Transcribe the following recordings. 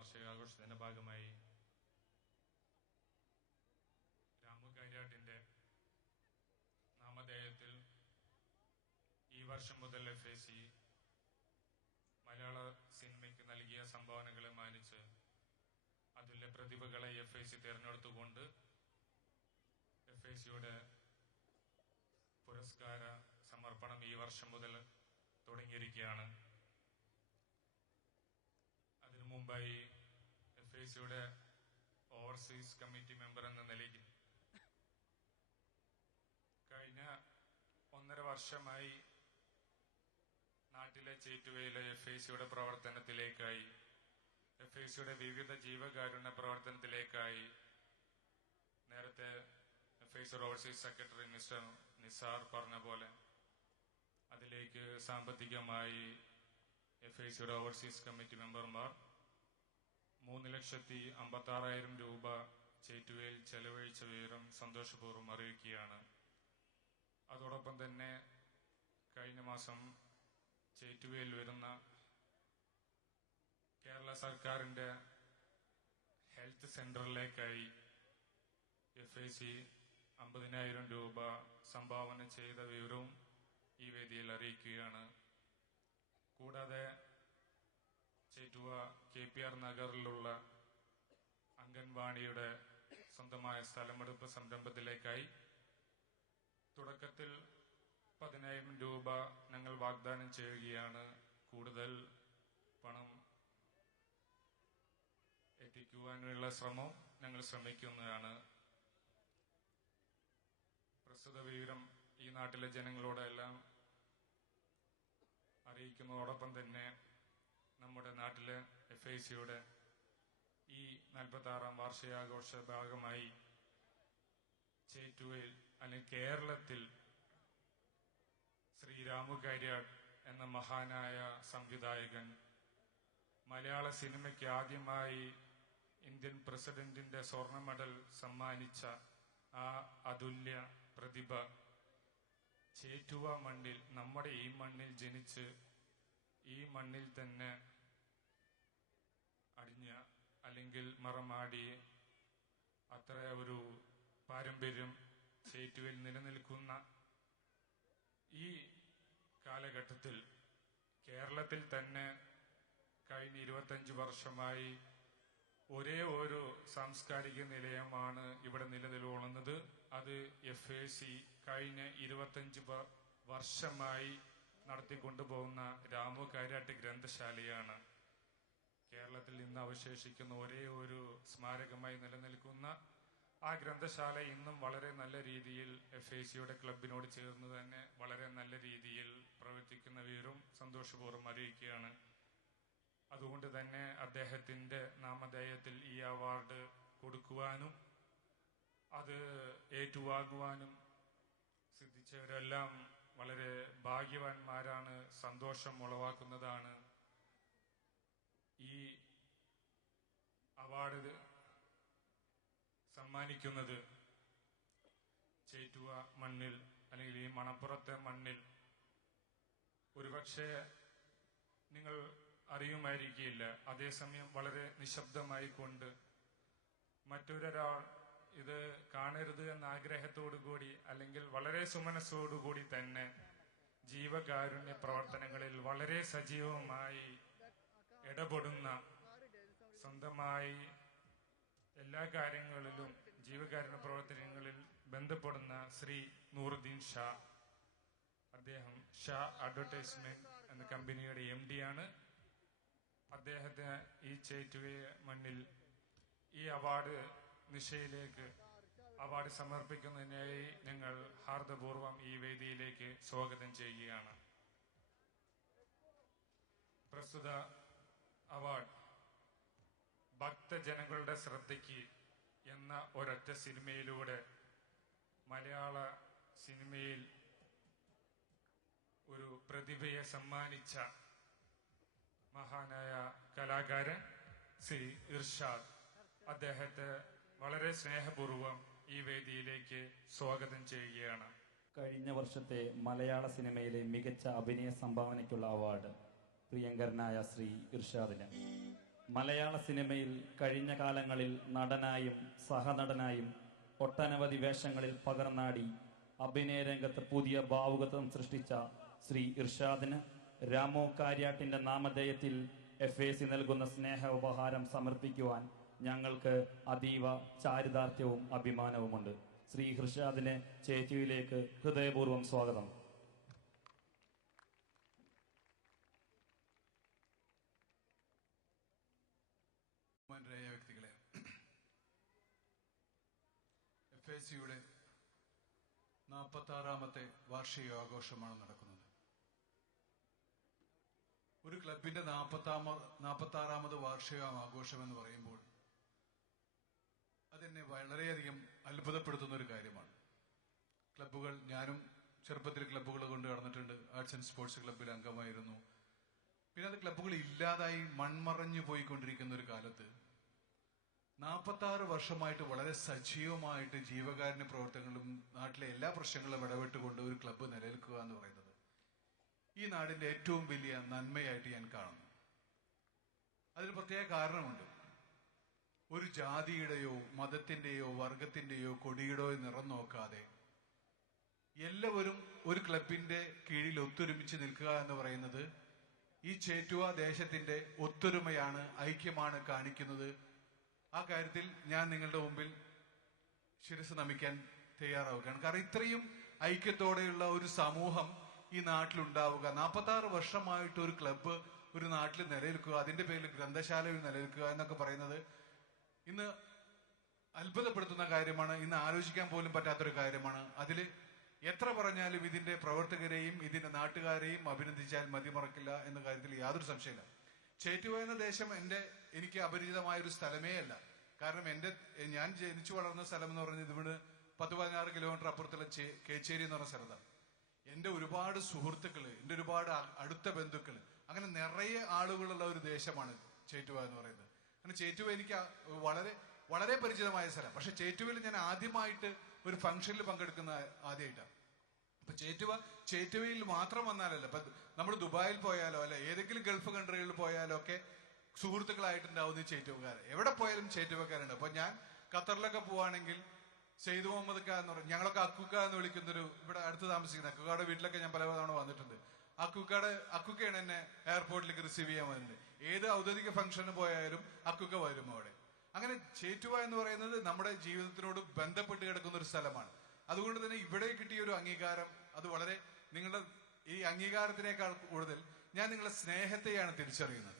വാർഷികാഘോഷത്തിന്റെ ഭാഗമായി രാമു കാര്യാട്ടിന്റെ നാമധേയത്തിൽ ഈ വർഷം മുതൽ FAC മലയാള സിനിമയ്ക്ക് നൽകിയ സംഭാവനകളെ മാനിച്ച് അതിലെ പ്രതിഭകളെ FAC തിരഞ്ഞെടുത്തുകൊണ്ട് FACയുടെ പുരസ്കാര സമർപ്പണം ഈ വർഷം മുതൽ തുടങ്ങിയിരിക്കുകയാണ്. അതിനു മുമ്പായി FACയുടെ ഓവർസീസ് കമ്മിറ്റി മെമ്പർ എന്ന നിലയിൽ കഴിഞ്ഞ 1.5 വർഷമായി നാട്ടിലെ ചേറ്റുവയിലെ FACയുടെ പ്രവർത്തനത്തിലേക്കായി, FACയുടെ വിവിധ ജീവകാരുണ്യ പ്രവർത്തനത്തിലേക്കായി നേരത്തെ FACയുടെ ഓവർസീസ് സെക്രട്ടറി മിസ്റ്റർ നിസാർ പറഞ്ഞ പോലെ അതിലേക്ക് സാമ്പത്തികമായി FACയുടെ ഓവർസീസ് കമ്മിറ്റി മെമ്പർമാർ 3,56,000 രൂപ ചേറ്റുവയിൽ ചെലവഴിച്ച വിവരം സന്തോഷപൂർവ്വം അറിയിക്കുകയാണ്. അതോടൊപ്പം തന്നെ കഴിഞ്ഞ മാസം ചേറ്റുവയിൽ വരുന്ന കേരള സർക്കാരിന്റെ ഹെൽത്ത് സെന്ററിലേക്കായി FAC 50,000 രൂപ സംഭാവന ചെയ്ത വിവരവും ഈ വേദിയിൽ അറിയിക്കുകയാണ്. കൂടാതെ ചേറ്റുവ KPR നഗറിലുള്ള അംഗൻവാടിയുടെ സ്വന്തമായ സ്ഥലമെടുപ്പ് സംരംഭത്തിലേക്കായി തുടക്കത്തിൽ 10,000 രൂപ ഞങ്ങൾ വാഗ്ദാനം ചെയ്യുകയാണ്. കൂടുതൽ പണം എത്തിക്കുവാനുള്ള ശ്രമം ഞങ്ങൾ ശ്രമിക്കുന്നതാണ്. പ്രസ്തുത വിവരം ഈ നാട്ടിലെ ജനങ്ങളോടെല്ലാം അറിയിക്കുന്നതോടൊപ്പം തന്നെ നമ്മുടെ നാട്ടിലെ FACയുടെ ഈ 46ാം വാർഷികാഘോഷ ഭാഗമായി ചേറ്റുവയിൽ അല്ലെങ്കിൽ കേരളത്തിൽ ശ്രീ രാമു കാര്യാട്ട് എന്ന മഹാനായ സംവിധായകൻ മലയാള സിനിമയ്ക്ക് ആദ്യമായി ഇന്ത്യൻ പ്രസിഡന്റിന്റെ സ്വർണ്ണ മെഡൽ സമ്മാനിച്ച ആ അതുല്യ പ്രതിഭ ചേറ്റുവ മണ്ണിൽ, നമ്മുടെ ഈ മണ്ണിൽ ജനിച്ച് ഈ മണ്ണിൽ തന്നെ അടിഞ്ഞ അല്ലെങ്കിൽ മറമാടി അത്ര ഒരു പാരമ്പര്യം ചേറ്റുവയിൽ നിലനിൽക്കുന്ന ഈ കാലഘട്ടത്തിൽ കേരളത്തിൽ തന്നെ കഴിഞ്ഞ 25 വർഷമായി ഒരേ ഒരു സാംസ്കാരിക നിലയമാണ് ഇവിടെ നിലനിൽക്കുന്നത്. അത് FAC കഴിഞ്ഞ 25 വർഷമായി നടത്തിക്കൊണ്ടുപോകുന്ന രാമു കാര്യാട്ട് ഗ്രന്ഥശാലയാണ്. കേരളത്തിൽ ഇന്ന് അവശേഷിക്കുന്ന ഒരേ ഒരു സ്മാരകമായി നിലനിൽക്കുന്ന ആ ഗ്രന്ഥശാല ഇന്നും വളരെ നല്ല രീതിയിൽ FACയുടെ ക്ലബിനോട് ചേർന്ന് തന്നെ വളരെ നല്ല രീതിയിൽ പ്രവർത്തിക്കുന്ന വിവരം സന്തോഷപൂർവ്വം അറിയിക്കുകയാണ്. അതുകൊണ്ട് തന്നെ അദ്ദേഹത്തിന്റെ നാമധേയത്തിൽ ഈ അവാർഡ് കൊടുക്കുവാനും അത് ഏറ്റുവാങ്ങുവാനും സിദ്ധിച്ചവരെല്ലാം വളരെ ഭാഗ്യവാന്മാരാണ്, സന്തോഷം ഉളവാക്കുന്നതാണ്. ഈ അവാർഡ് സമ്മാനിക്കുന്നത് ചേറ്റുവ മണ്ണിൽ അല്ലെങ്കിൽ ഈ മണപ്പുറത്തെ മണ്ണിൽ ഒരുപക്ഷെ നിങ്ങൾ അറിയുമായിരിക്കില്ല, അതേസമയം വളരെ നിശബ്ദമായി കൊണ്ട് മറ്റൊരാൾ ഇത് കാണരുത് എന്ന ആഗ്രഹത്തോടുകൂടി അല്ലെങ്കിൽ വളരെ സുമനസ്സോടുകൂടി തന്നെ ജീവകാരുണ്യ പ്രവർത്തനങ്ങളിൽ വളരെ സജീവമായി ഇടപെടുന്ന, സ്വന്തമായി എല്ലാ കാര്യങ്ങളിലും ജീവകാരുണ്യ പ്രവർത്തനങ്ങളിൽ ബന്ധപ്പെടുന്ന ശ്രീ നൂറുദ്ദീൻ ഷാ. അദ്ദേഹം ഷാ അഡ്വർടൈസ്മെന്റ് എന്ന കമ്പനിയുടെ MD ആണ്. അദ്ദേഹത്തിന് ഈ ചേറ്റുവ മണ്ണിൽ ഈ അവാർഡ് നിശയിലേക്ക് അവാർഡ് സമർപ്പിക്കുന്നതിനായി ഞങ്ങൾ ഹാർദപൂർവ്വം ഈ വേദിയിലേക്ക് സ്വാഗതം ചെയ്യുകയാണ്. പ്രസ്തുത അവാർഡ് ഭക്തജനങ്ങളുടെ ശ്രദ്ധയ്ക്ക് എന്ന ഒരൊറ്റ സിനിമയിലൂടെ മലയാള സിനിമയിൽ ഒരു പ്രതിഭയെ സമ്മാനിച്ച മഹാനായ കലാകാരൻ ശ്രീ ഇർഷാദ്, അദ്ദേഹത്തെ വളരെ സ്നേഹപൂർവ്വം ഈ വേദിയിലേക്ക് സ്വാഗതം ചെയ്യുകയാണ്. കഴിഞ്ഞ വർഷത്തെ മലയാള സിനിമയിലെ മികച്ച അഭിനയ സംഭാവനയ്ക്കുള്ള അവാർഡ് പ്രിയങ്കരനായ ശ്രീ ഇർഷാദിന്. മലയാള സിനിമയിൽ കഴിഞ്ഞ കാലങ്ങളിൽ നടനായും സഹനടനായും ഒട്ടനവധി വേഷങ്ങളിൽ പകർന്നാടി അഭിനയരംഗത്ത് പുതിയ ഭാവുകത്വം സൃഷ്ടിച്ച ശ്രീ ഇർഷാദിന് രാമു കാര്യാട്ടിന്റെ നാമധേയത്തിൽ FAC നൽകുന്ന സ്നേഹ ഉപഹാരം സമർപ്പിക്കുവാൻ ഞങ്ങൾക്ക് അതീവ ചാരിതാർത്ഥ്യവും അഭിമാനവുമുണ്ട്. ശ്രീ ഇർഷാദിനെ ചേറ്റുവിലേക്ക് ഹൃദയപൂർവ്വം സ്വാഗതം. വ്യക്തികളെ, FACയുടെ 46ാമത്തെ വാർഷികാഘോഷമാണ് നടക്കുന്നത്. ഒരു ക്ലബിന്റെ 46ാമത് വാർഷികാഘോഷം എന്ന് പറയുമ്പോൾ അതെന്നെ വളരെയധികം അത്ഭുതപ്പെടുത്തുന്ന ഒരു കാര്യമാണ്. ക്ലബ്ബുകൾ, ഞാനും ചെറുപ്പത്തിൽ ക്ലബ്ബുകൾ കൊണ്ട് നടന്നിട്ടുണ്ട്. ആർട്സ് ആൻഡ് സ്പോർട്സ് ക്ലബ്ബിൽ അംഗമായിരുന്നു. പിന്നെ അത് ക്ലബ്ബുകൾ ഇല്ലാതായി മൺമറഞ്ഞു പോയിക്കൊണ്ടിരിക്കുന്ന ഒരു കാലത്ത് 46 വർഷമായിട്ട് വളരെ സജീവമായിട്ട് ജീവകാരുണ്യ പ്രവർത്തനങ്ങളും നാട്ടിലെ എല്ലാ പ്രശ്നങ്ങളും ഇടപെട്ടുകൊണ്ട് ഒരു ക്ലബ്ബ് നിലനിൽക്കുക എന്ന് പറയുന്നത് ഈ നാടിന്റെ ഏറ്റവും വലിയ നന്മയായിട്ട് ഞാൻ കാണുന്നു. അതിന് പ്രത്യേക കാരണമുണ്ട്. ഒരു ജാതിയുടെയോ മതത്തിന്റെയോ വർഗത്തിന്റെയോ കൊടിയുടെയോ നിറം നോക്കാതെ എല്ലാവരും ഒരു ക്ലബിന്റെ കീഴിൽ ഒത്തൊരുമിച്ച് നിൽക്കുക എന്ന് പറയുന്നത് ഈ ചേറ്റുവ ദേശത്തിന്റെ ഒത്തൊരുമയാണ്, ഐക്യമാണ് കാണിക്കുന്നത്. ആ കാര്യത്തിൽ ഞാൻ നിങ്ങളുടെ മുമ്പിൽ ശിരസ് നമിക്കാൻ തയ്യാറാവുകയാണ്. കാരണം ഇത്രയും ഐക്യത്തോടെയുള്ള ഒരു സമൂഹം ഈ നാട്ടിലുണ്ടാവുക, 46 വർഷമായിട്ട് ഒരു ക്ലബ്ബ് ഒരു നാട്ടിൽ നിലനിൽക്കുക, അതിന്റെ പേരിൽ ഗ്രന്ഥശാലയിൽ നിലനിൽക്കുക എന്നൊക്കെ പറയുന്നത് ഇന്ന് അത്ഭുതപ്പെടുത്തുന്ന കാര്യമാണ്. ഇന്ന് ആലോചിക്കാൻ പോലും പറ്റാത്തൊരു കാര്യമാണ്. അതിൽ എത്ര പറഞ്ഞാലും ഇതിന്റെ പ്രവർത്തകരെയും ഇതിന്റെ നാട്ടുകാരെയും അഭിനന്ദിച്ചാൽ മതിമറക്കില്ല എന്ന കാര്യത്തിൽ യാതൊരു സംശയമില്ല. ചേറ്റുവ എന്ന ദേശം എനിക്ക് അപരിചിതമായ ഒരു സ്ഥലമേ അല്ല. കാരണം ഞാൻ ജനിച്ചു വളർന്ന സ്ഥലം എന്ന് പറഞ്ഞത് ഇവിടെ 10-16 കിലോമീറ്റർ അപ്പുറത്തുള്ള കേച്ചേരി എന്ന് പറഞ്ഞ സ്ഥലത്താണ്. എന്റെ ഒരുപാട് സുഹൃത്തുക്കള്, എന്റെ ഒരുപാട് അടുത്ത ബന്ധുക്കള്, അങ്ങനെ നിറയെ ആളുകളുള്ള ഒരു ദേശമാണ് ചേറ്റുവ എന്ന് പറയുന്നത്. അങ്ങനെ ചേറ്റുവ എനിക്ക് വളരെ വളരെ പരിചിതമായ സ്ഥലം. പക്ഷെ ചേറ്റുവയിൽ ഞാൻ ആദ്യമായിട്ട് ഒരു ഫംഗ്ഷനിൽ പങ്കെടുക്കുന്ന ആദ്യമായിട്ടാണ്. അപ്പൊ ചേറ്റുവയിൽ മാത്രം വന്നാലല്ല, ഇപ്പൊ നമ്മൾ ദുബായിൽ പോയാലോ അല്ലെ ഏതെങ്കിലും ഗൾഫ് കൺട്രികളിൽ പോയാലോ ഒക്കെ സുഹൃത്തുക്കളായിട്ടുണ്ടാവുന്ന ചേറ്റുവക്കാർ. എവിടെ പോയാലും ചേറ്റുവക്കാരുണ്ട്. അപ്പൊ ഞാൻ ഖത്തറിലൊക്കെ പോവാണെങ്കിൽ സെയ്ദ് മുഹമ്മദ് ഖാൻ എന്ന് പറയും, ഞങ്ങളൊക്കെ അക്കുക്ക എന്ന് വിളിക്കുന്നൊരു, ഇവിടെ അടുത്ത് താമസിക്കുന്ന അക്കുക്കയുടെ വീട്ടിലൊക്കെ ഞാൻ പല തവണ വന്നിട്ടുണ്ട്. അക്കുക്കയാണ് എന്നെ എയർപോർട്ടിലേക്ക് റിസീവ് ചെയ്യാൻ വന്നിട്ടുണ്ട്. ഏത് ഔദ്യോഗിക ഫംഗ്ഷന് പോയാലും അക്കുക്ക വരും അവിടെ. അങ്ങനെ ചേറ്റുവ എന്ന് പറയുന്നത് നമ്മുടെ ജീവിതത്തിനോട് ബന്ധപ്പെട്ട് കിടക്കുന്ന ഒരു സ്ഥലമാണ്. അതുകൊണ്ട് തന്നെ ഇവിടെ കിട്ടിയ ഒരു അംഗീകാരം, അത് വളരെ, നിങ്ങളുടെ ഈ അംഗീകാരത്തിനേക്കാൾ കൂടുതൽ ഞാൻ നിങ്ങളുടെ സ്നേഹത്തെയാണ് തിരിച്ചറിയുന്നത്.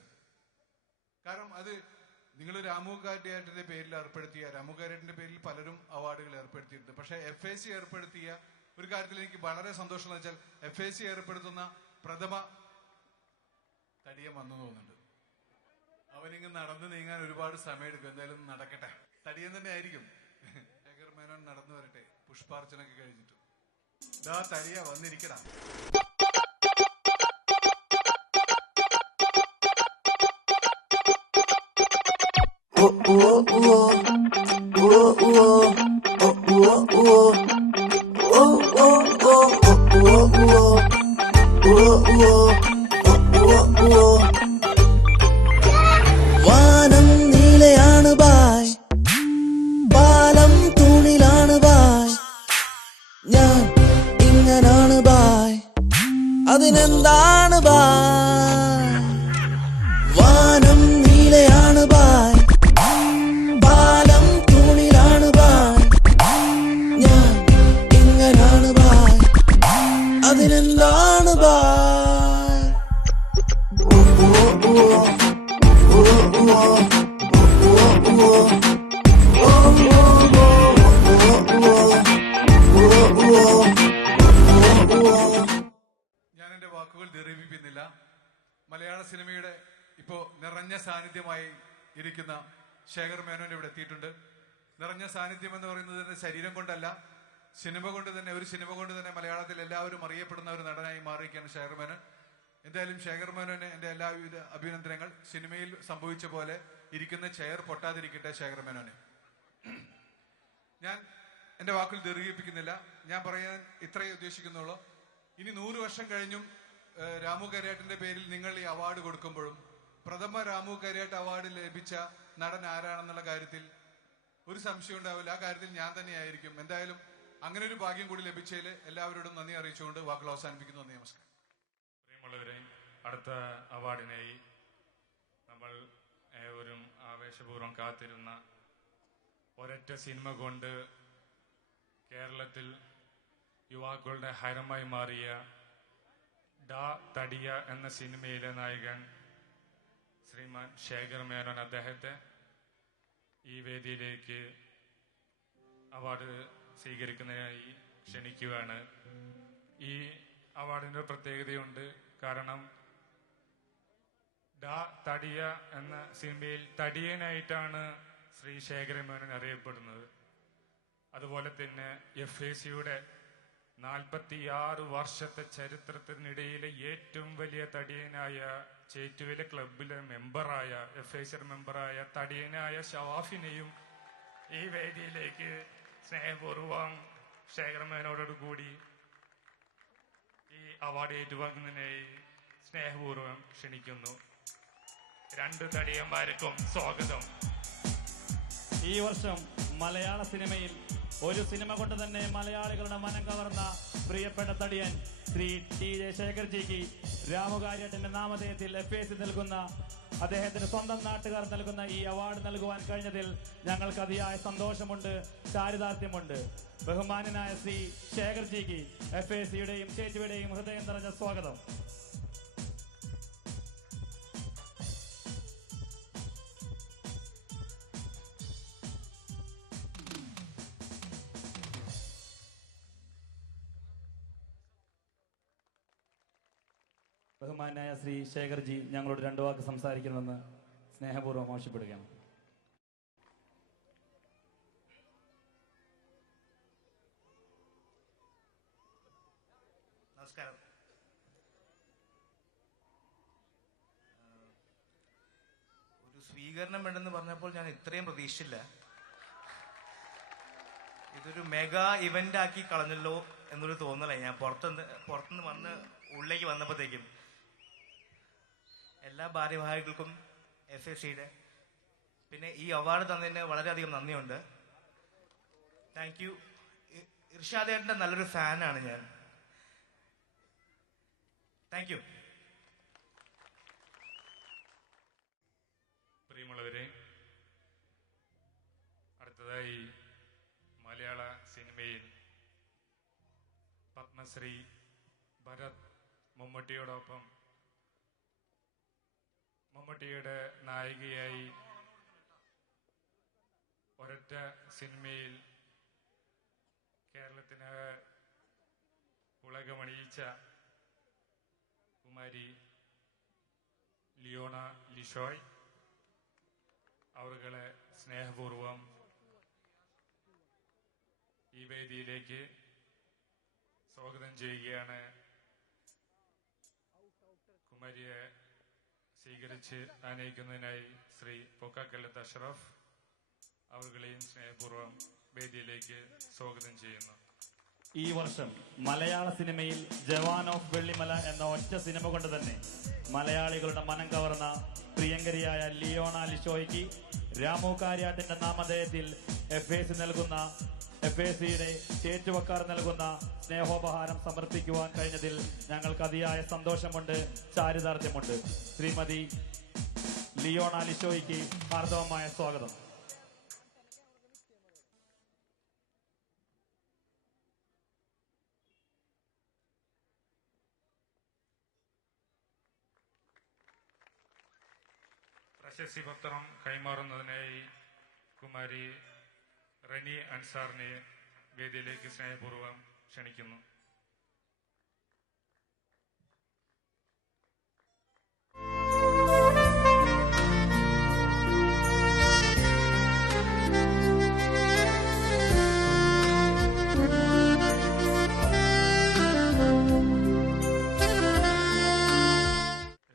കാരണം അത് നിങ്ങൾ രാമു കാര്യാട്ടിന്റെ പേരിൽ രാമു കാര്യാട്ടിന്റെ പേരിൽ പലരും അവാർഡുകൾ ഏർപ്പെടുത്തിയിട്ടുണ്ട്. പക്ഷെ FAC ഏർപ്പെടുത്തിയ ഒരു കാര്യത്തിൽ എനിക്ക് വളരെ സന്തോഷം എന്ന് വെച്ചാൽ FAC ഏർപ്പെടുത്തുന്ന പ്രഥമ തടിയൻ വന്നു തോന്നുന്നുണ്ട്. അവനിങ്ങ് നടന്നു നീങ്ങാൻ ഒരുപാട് സമയം എടുക്കും. എന്തായാലും നടക്കട്ടെ, തടിയൻ തന്നെ ആയിരിക്കും. ശേഖർ മേനോൻ നടന്നു വരട്ടെ, പുഷ്പാർച്ചനൊക്കെ കഴിഞ്ഞിട്ട്. ദാ തടിയ വന്നിരിക്കടാ. വാനം നീലയാണ് ബായ്, പാലം തൂണിലാണ് ബായ്, ഞാൻ ഇങ്ങനാണ് ബായ്, അതിനെന്താണ് ബായ്. വാനം നീലയാണ് ബായ്, പാലം തൂണിലാണ് ബായ്, ഞാൻ ഇങ്ങനാണ് ബായ്, അതിനെന്താണ് ബായ്. ഞാൻ എന്റെ വാക്കുകൾ ദീർഘിപ്പിക്കുന്നില്ല. മലയാള സിനിമയുടെ ഇപ്പോ നിറഞ്ഞ സാന്നിധ്യമായി ഇരിക്കുന്ന ശേഖർ മേനോൻ ഇവിടെ എത്തിയിട്ടുണ്ട്. നിറഞ്ഞ സാന്നിധ്യം എന്ന് പറയുന്നത് ശരീരം കൊണ്ടല്ല, സിനിമ കൊണ്ട് തന്നെ, ഒരു സിനിമ കൊണ്ട് തന്നെ മലയാളത്തിൽ എല്ലാവരും അറിയപ്പെടുന്ന ഒരു നടനായി മാറിയിരിക്കുകയാണ് ശേഖർ മേനോൻ. എന്തായാലും ശേഖർ മേനോന് എന്റെ എല്ലാവിധ അഭിനന്ദനങ്ങൾ. സിനിമയിൽ സംഭവിച്ച പോലെ ഇരിക്കുന്ന ചെയർ പൊട്ടാതിരിക്കട്ടെ ശേഖർ മേനോന്. ഞാൻ എന്റെ വാക്കുകൾ ദീർഘിപ്പിക്കുന്നില്ല. ഞാൻ പറയാൻ ഇത്രയേ ഉദ്ദേശിക്കുന്നുള്ളൂ. ഇനി 100 വർഷം കഴിഞ്ഞും രാമു കാര്യാട്ടിന്റെ പേരിൽ നിങ്ങൾ ഈ അവാർഡ് കൊടുക്കുമ്പോഴും പ്രഥമ രാമു കരിയാട്ട് അവാർഡ് ലഭിച്ച നടൻ ആരാണെന്നുള്ള കാര്യത്തിൽ ഒരു സംശയം ഉണ്ടാവില്ല. ആ കാര്യത്തിൽ ഞാൻ തന്നെയായിരിക്കും. എന്തായാലും അങ്ങനെ ഒരു ഭാഗ്യം കൂടി ലഭിച്ചതിൽ എല്ലാവരോടും നന്ദി അറിയിച്ചുകൊണ്ട് വാക്കുകൾ അവസാനിപ്പിക്കുന്നു. നന്ദി, നമസ്കാരം. പ്രിയമുള്ളവരെ, അടുത്ത അവാർഡിനായി നമ്മൾ ഏവരും ആവേശപൂർവ്വം കാത്തിരുന്ന ഒരൊറ്റ സിനിമ കൊണ്ട് കേരളത്തിൽ യുവാക്കളുടെ ഹരമായി മാറിയ ഡാ തടിയ എന്ന സിനിമയിലെ നായകൻ ശ്രീമാൻ ശേഖർ മേനോൻ, അദ്ദേഹത്തെ ഈ വേദിയിലേക്ക് അവാർഡ് സ്വീകരിക്കുന്നതിനായി ക്ഷണിക്കുകയാണ്. ഈ അവാർഡിന്റെ പ്രത്യേകതയുണ്ട്. കാരണം ഡാ തടിയ എന്ന സിനിമയിൽ തടിയനായിട്ടാണ് ശ്രീ ശേഖര മേനോൻ അറിയപ്പെടുന്നത്. അതുപോലെ തന്നെ FACയുടെ 46 വർഷത്തെ ചരിത്രത്തിനിടയിലെ ഏറ്റവും വലിയ തടിയനായ ചേറ്റുവിലെ ക്ലബിലെ മെമ്പറായ FAC മെമ്പറായ തടിയനായ ഷവാഫിനെയും ഈ വേദിയിലേക്ക് സ്നേഹപൂർവ്വം ശേഖര മേനോനോട് കൂടി ഈ അവാർഡ് ഏറ്റുവാങ്ങുന്നതിനായി സ്നേഹപൂർവ്വം ക്ഷണിക്കുന്നു. 2 തടിയന്മാർക്കും സ്വാഗതം. ഈ വർഷം മലയാള സിനിമയിൽ ഒരു സിനിമ കൊണ്ട് തന്നെ മലയാളികളുടെ മനം കവർന്ന പ്രിയപ്പെട്ട തടിയൻ ശ്രീ TJ ശേഖർജിക്ക് രാമുകാര്യത്തിന്റെ നാമധേയത്തിൽ FAC നൽകുന്ന, അദ്ദേഹത്തിന് സ്വന്തം നാട്ടുകാർ നൽകുന്ന ഈ അവാർഡ് നൽകുവാൻ കഴിഞ്ഞതിൽ ഞങ്ങൾക്ക് അതിയായ സന്തോഷമുണ്ട്, ചാരിതാർത്ഥ്യമുണ്ട്. ബഹുമാന്യനായ ശ്രീ ശേഖർജിക്ക് FACയുടെയും ചേറ്റുവിയുടെയും ഹൃദയം നിറഞ്ഞ സ്വാഗതം. ബഹുമാനായ ശ്രീ ശേഖർജി ഞങ്ങളോട് 2 വാക്ക് സംസാരിക്കണമെന്ന് സ്നേഹപൂർവ്വം ആവശ്യപ്പെടുകയാണ്. നമസ്കാരം. ഒരു സ്വീകരണം വേണ്ടെന്ന് പറഞ്ഞപ്പോൾ ഞാൻ ഇത്രയും പ്രതീക്ഷിച്ചില്ല. ഇതൊരു മെഗാ ഇവന്റ് ആക്കി കളഞ്ഞല്ലോ എന്നൊരു തോന്നലായി. ഞാൻ പുറത്തുനിന്ന് വന്ന് ഉള്ളിലേക്ക് വന്നപ്പോഴത്തേക്കും എല്ലാ ഭാരവാഹികൾക്കും FACയുടെ പിന്നെ ഈ അവാർഡ് തന്നതിന് വളരെയധികം നന്ദിയുണ്ട്. Thank you. ഇർഷാദേട്ടന്റെ നല്ലൊരു ഫാനാണ് ഞാൻ. Thank you. പ്രിയമുള്ളവരെ, അടുത്തതായി മലയാള സിനിമയിൽ പത്മശ്രീ ഭരത് മമ്മൂട്ടിയോടൊപ്പം മമ്മൂട്ടിയുടെ നായികയായി ഒരൊറ്റ സിനിമയിൽ കേരളത്തിന് പുളകമണിയിച്ച കുമാരി ലിയോണ ലിഷോയ് അവരുടെ സ്നേഹപൂർവം ഈ വേദിയിലേക്ക് സ്വാഗതം ചെയ്യുകയാണ്. കുമാരിയെ സ്വീകരിച്ച് ആനയിക്കുന്നതിനായി ശ്രീ പൊക്കാക്കല്ലത്ത് അഷ്റഫ് അവരുടെയും സ്നേഹപൂർവ്വം വേദിയിലേക്ക് സ്വാഗതം ചെയ്യുന്നു. ഈ വർഷം മലയാള സിനിമയിൽ ജവാൻ ഓഫ് വെള്ളിമല എന്ന ഒറ്റ സിനിമ കൊണ്ട് തന്നെ മലയാളികളുടെ മനം കവർന്ന പ്രിയങ്കരിയായ ലിയോണ ലിഷോയ്ക്ക് രാമു കാര്യാട്ടിന്റെ നാമധേയത്തിൽ FACയുടെ ചേറ്റുവക്കാർ നൽകുന്ന സ്നേഹോപഹാരം സമർപ്പിക്കുവാൻ കഴിഞ്ഞതിൽ ഞങ്ങൾക്ക് അതിയായ സന്തോഷമുണ്ട്, ചാരിതാർത്ഥ്യമുണ്ട്. ശ്രീമതി ലിയോണ ലിഷോയ്ക്ക് ഹാർദവമായ സ്വാഗതം. പ്രശസ്തി പത്രം കൈമാറുന്നതിനായി കുമാരി റനി അൻസാറിനെ വേദിയിലേക്ക് സ്നേഹപൂർവ്വം ക്ഷണിക്കുന്നു.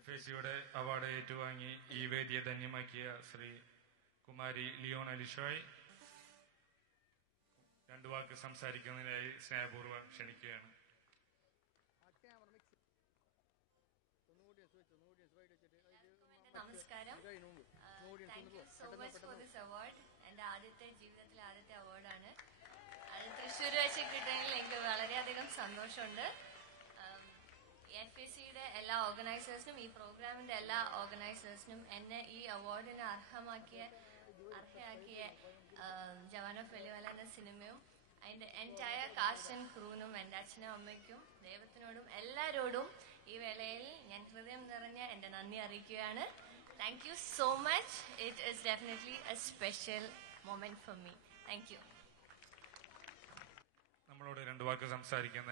FACയുടെ അവാർഡ് ഏറ്റുവാങ്ങി ഈ വേദിയെ ധന്യമാക്കിയ ശ്രീ കുമാരി ലിയോണ ലിഷോയ് 2 വാക്ക് സംസാരിക്കുന്നതിനായി സ്നേഹപൂർവ്വം ക്ഷണിക്കുകയാണ്. നമസ്കാരം. Thank you so much for this award. എൻ്റെ ജീവിതത്തിലെ ആദ്യത്തെ അവാർഡാണ്. അത് തൃശ്ശൂർ വെച്ച് കിട്ടുന്നതിൽ എനിക്ക് വളരെയധികം സന്തോഷമുണ്ട്. FACയുടെ എല്ലാ ഓർഗനൈസേഴ്സിനും ഈ പ്രോഗ്രാമിന്റെ എല്ലാ ഓർഗനൈസേഴ്സിനും എന്നെ ഈ അവാർഡിന് അർഹയാക്കിയ ജവാൻ ഓഫ് വെള്ളിമല എന്ന സിനിമയും അതിന്റെ എൻറ്റയർ കാസ്റ്റ് ആൻഡ് ക്രൂവിനും എൻ്റെ അച്ഛനും അമ്മയ്ക്കും ദൈവത്തിനോടും എല്ലാവരോടും ഈ വേളയിൽ ഞാൻ ഹൃദയം നിറഞ്ഞ എൻ്റെ നന്ദി അറിയിക്കുകയാണ്. Thank you so much. It is definitely A special moment for me. Thank you. നമ്മളോട് 2 വാക്ക് സംസാരിക്കുന്ന